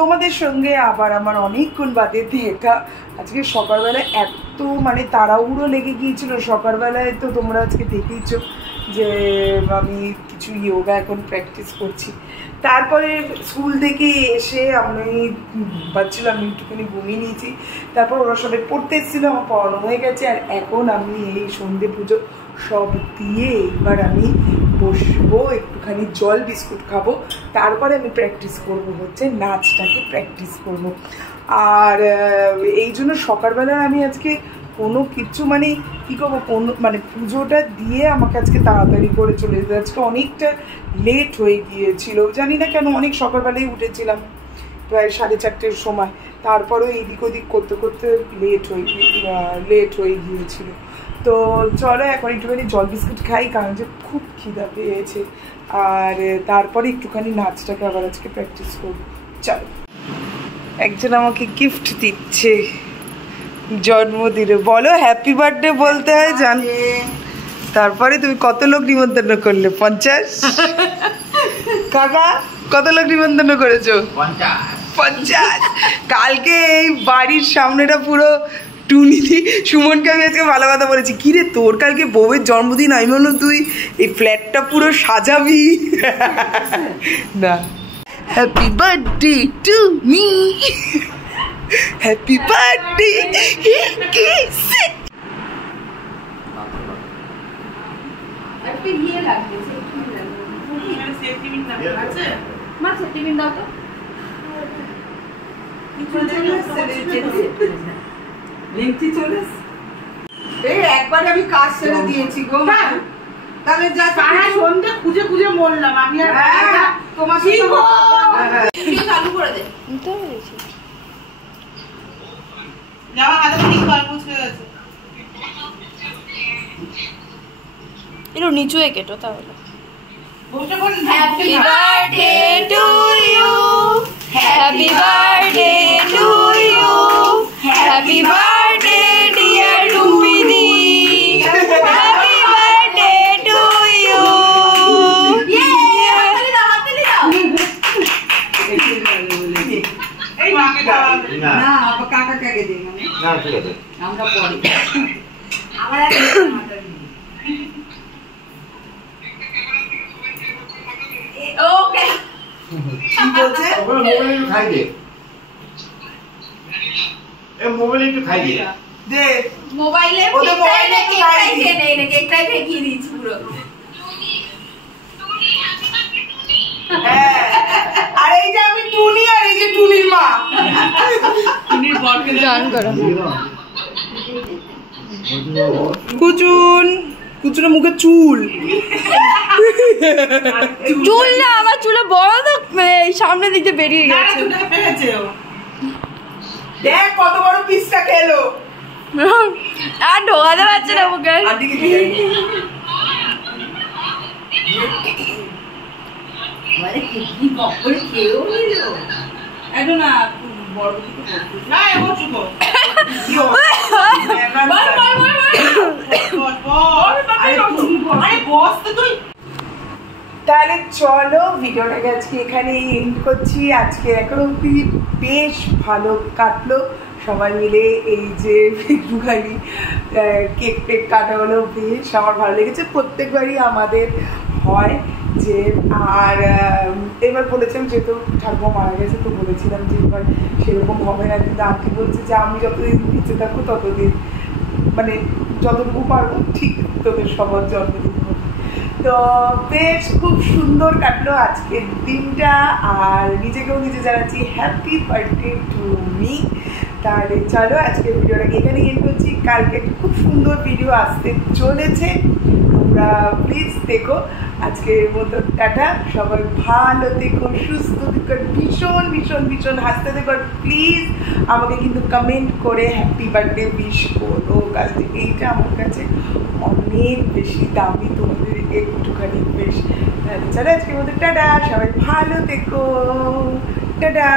তোমাদের সঙ্গে আবার আমার অনেকক্ষণ বাদে দেখা। আজকে সকালবেলায় এত মানে তাড়াহুড়ো লেগে গিয়েছিল সকালবেলায়, তো তোমরা আজকে দেখেইছো যে আমি কিছু যোগা এখন প্র্যাকটিস করছি। তারপরে স্কুল থেকে এসে আমি ভাবছিলাম একটুখানি ঘুমিয়ে নিয়েছি, তারপর ওরা সবাই পড়তে এসেছিলো, আমার পড়ানো হয়ে গেছে। আর এখন আমি এই সন্ধে পুজো সব দিয়ে এবার আমি বসবো, একটুখানি জল বিস্কুট খাবো, তারপরে আমি প্র্যাকটিস করব, হচ্ছে নাচটাকে প্র্যাকটিস করব। আর এই জন্য সকালবেলায় আমি আজকে কোনো কিছু মানে কী করবো, কোনো মানে পুজোটা দিয়ে আমাকে আজকে তাড়াতাড়ি করে চলে যেতে, আজকে অনেকটা লেট হয়ে গিয়েছিল, জানি না কেন, অনেক সকালবেলায় উঠেছিলাম প্রায় 4:30-র সময়, তারপরেও এইদিক ওদিক করতে করতে লেট হয়ে গিয়েছিল। তো চলো এখন একটুখানি জল বিস্কুট খাই, কারণ যে খুব খিদা পেয়েছে, আর তারপরে একটুখানি নাচটাকে আবার আজকে প্র্যাকটিস করবো। চলো, একজন আমাকে গিফট দিচ্ছে জন্মদিনে, বলো হ্যাপি বার্থডে বলতে হয় জান। তারপরে তুমি কত লোক নিমন্ত্রণ করলে? 50? কাকা কত লোক নিমন্ত্রণ করেছো? 50। কালকে এই বাড়ির সামনেটা পুরো টুনি দি সুমনকে আমি আজকে ভালো কথা বলেছি, কিরে তোর কালকে বউয়ের জন্মদিন, আমি বললাম তুই এই ফ্ল্যাটটা পুরো সাজাবি না। Happy birthday to me, happy birthday. একবার আমি কাজ ছেড়ে দিয়েছি গো, তাহলে যা সন্ধ্যে খুঁজে খুঁজে মরলাম আমি। আর তোমার চালু করে দে, একটু নিচু কেটো তাহলে। Happy birthday to you, happy birthday to you, happy birthday dear Rumpidi, happy birthday to you. না কাকা কাকে দিই না, ঠিক আছে আমরা পরে আমার ওকে কি বলছে? মোবাইল একটু খাই দে, মোবাইল একটু খাই দে দে, মোবাইলে কেকটাই ফেকিয়ে দিয়েছি পুরো। আর এই যে আমি টুনি, আর এই যে টুনির মা, টুনির বরকে গান করো। কুচুন কুচুনের মুখে চুল, চুল না আমার চুলে বড় তো সামনে দিকে বেরিয়ে গেছে। দেখ কত বড় পিসটা খেলো, আর ঢোকাতে পারছে না মুখে। তাহলে চলো ভিডিওটাকে আজকে এখানে এন্ড করছি। আজকে এখনো অব্দি বেশ ভালো কাটলো সবাই মিলে, এই যে একটুখানি কেক টেক কাটা হলো, বেশ আমার ভালো লেগেছে। প্রত্যেকবারই আমাদের হয় যে, আর এবার বলেছিলাম যেহেতু ঠাকুমা মারা গেছে, তো বলেছিলাম যে এবার সেরকম হবে না, কিন্তু আন্টি বলছে যে আমি যতদিন বেঁচে থাকবো ততদিন মানে যতটুকু পারবো ঠিক তোদের সবার জন্মদিন হবে। তো বেশ খুব সুন্দর কাটলো আজকের দিনটা, আর নিজেকেও নিজে জানাচ্ছি হ্যাপি বার্থডে টু মি। তাহলে চলো আজকের ভিডিওটাকে এখানে এন্ড করছি, কালকে খুব সুন্দর ভিডিও আসতে চলেছে, তোমরা প্লিজ দেখো। আজকের মতো টাটা, সবাই ভালো থেকো, সুস্থ থেকো, ভীষণ ভীষণ ভীষণ হাসতে থেকো। প্লিজ আমাকে কিন্তু কমেন্ট করে হ্যাপি বার্থডে উইশ করো কালকে, এইটা আমার কাছে অনেক বেশি দামি, তোমাদের একটুখানি বেশ। তাহলে চলো আজকের মতো টাটা, সবাই ভালো থেকো, টাটা।